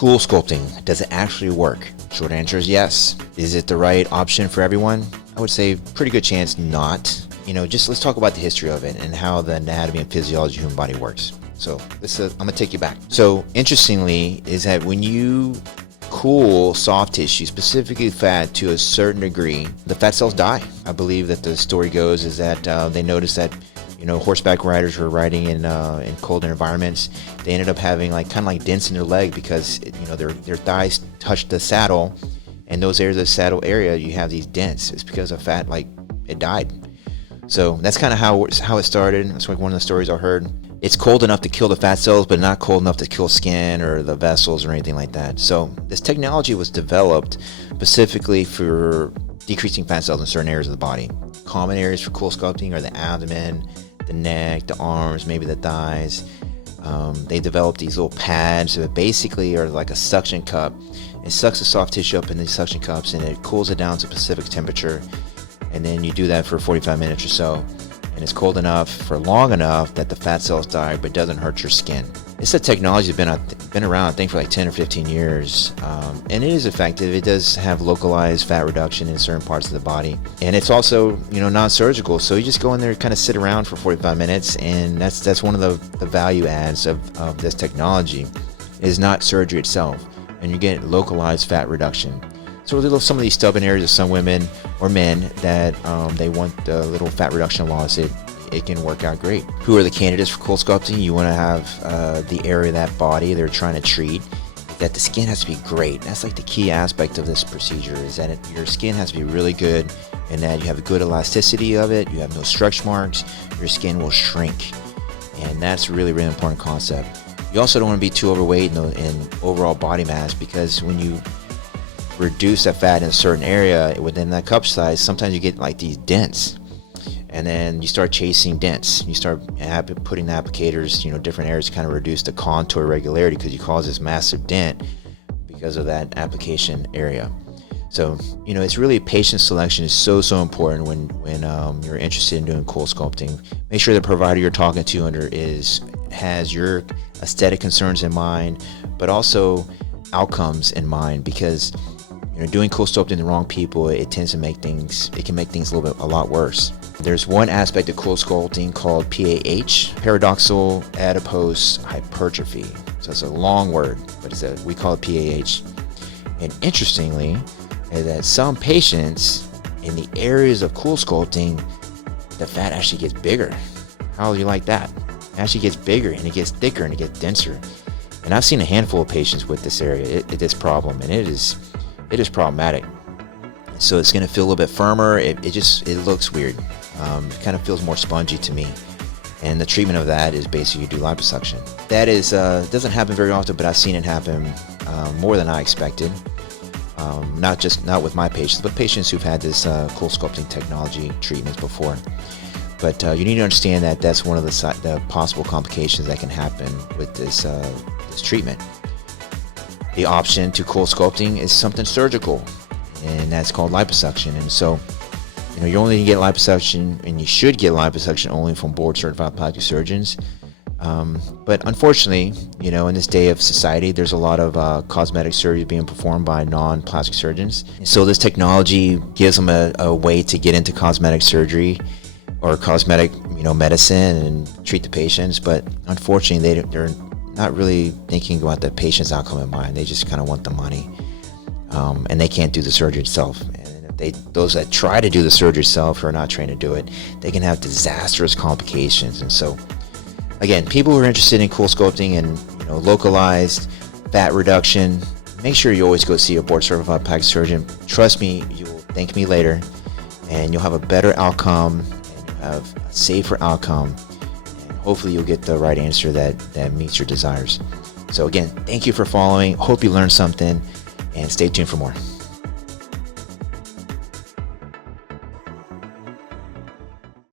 Cool sculpting, does it actually work? Short answer is yes. Is it the right option for everyone? I would say pretty good chance not. Just let's talk about the history of it and how the anatomy and physiology of the human body works. So I'm gonna take you back. So interestingly is that when you cool soft tissue, specifically fat, to a certain degree, the fat cells die. I believe that the story goes is that they noticed that horseback riders who were riding in colder environments, they ended up having kind of like dents in their leg because their thighs touched the saddle, and those areas of the saddle area you have these dents. It's because of fat, it died. So that's kind of how it started. That's one of the stories I heard. It's cold enough to kill the fat cells, but not cold enough to kill skin or the vessels or anything like that. So this technology was developed specifically for decreasing fat cells in certain areas of the body. Common areas for cool sculpting are the abdomen, the neck, the arms, maybe the thighs. They developed these little pads that basically are like a suction cup. It sucks the soft tissue up in these suction cups and it cools it down to a specific temperature. And then you do that for 45 minutes or so. And it's cold enough for long enough that the fat cells die, but doesn't hurt your skin. It's a technology that's been around, I think, for 10 or 15 years. And it is effective. It does have localized fat reduction in certain parts of the body. And it's also, non-surgical. So you just go in there, kind of sit around for 45 minutes. And that's one of the value adds of this technology, is not surgery itself. And you get localized fat reduction. So some of these stubborn areas of some women or men that they want a little fat reduction loss, it can work out great. Who are the candidates for cool sculpting? You want to have the area of that body they're trying to treat, that the skin has to be great. That's the key aspect of this procedure, is that your skin has to be really good, and that you have a good elasticity of it, you have no stretch marks, your skin will shrink. And that's a really, really important concept. You also don't want to be too overweight in overall body mass, because when you reduce that fat in a certain area within that cup size, sometimes you get these dents, and then you start chasing dents. You start putting the applicators, different areas to kind of reduce the contour regularity, because you cause this massive dent because of that application area. So it's really patient selection is so important when you're interested in doing cool sculpting. Make sure the provider you're talking to has your aesthetic concerns in mind, but also outcomes in mind, because doing cool sculpting the wrong people, it can make things a lot worse. There's one aspect of cool sculpting called PAH, paradoxal adipose hypertrophy. So it's a long word, but we call it PAH. And interestingly, is that some patients in the areas of cool sculpting, the fat actually gets bigger. How do you like that? It actually gets bigger, and it gets thicker, and it gets denser. And I've seen a handful of patients with this area, this problem, and it is problematic. So it's going to feel a little bit firmer. It looks weird. It kind of feels more spongy to me. And the treatment of that is basically you do liposuction. That doesn't happen very often, but I've seen it happen more than I expected. Not with my patients, but patients who've had this cool sculpting technology treatments before. But you need to understand that that's one of the possible complications that can happen with this treatment. The option to cool sculpting is something surgical, and that's called liposuction. And so, you only get liposuction, and you should get liposuction only from board-certified plastic surgeons. But unfortunately, in this day of society, there's a lot of cosmetic surgery being performed by non-plastic surgeons. So this technology gives them a way to get into cosmetic surgery or cosmetic, medicine and treat the patients. But unfortunately, they're not really thinking about the patient's outcome in mind. They just kind of want the money, and they can't do the surgery itself. And if those that try to do the surgery itself, who are not trained to do it, they can have disastrous complications. And so, again, people who are interested in cool sculpting and localized fat reduction, make sure you always go see a board-certified plastic surgeon. Trust me, you will thank me later, and you'll have a better outcome, and you'll have a safer outcome. Hopefully you'll get the right answer that meets your desires. So again, thank you for following. Hope you learned something, and stay tuned for more.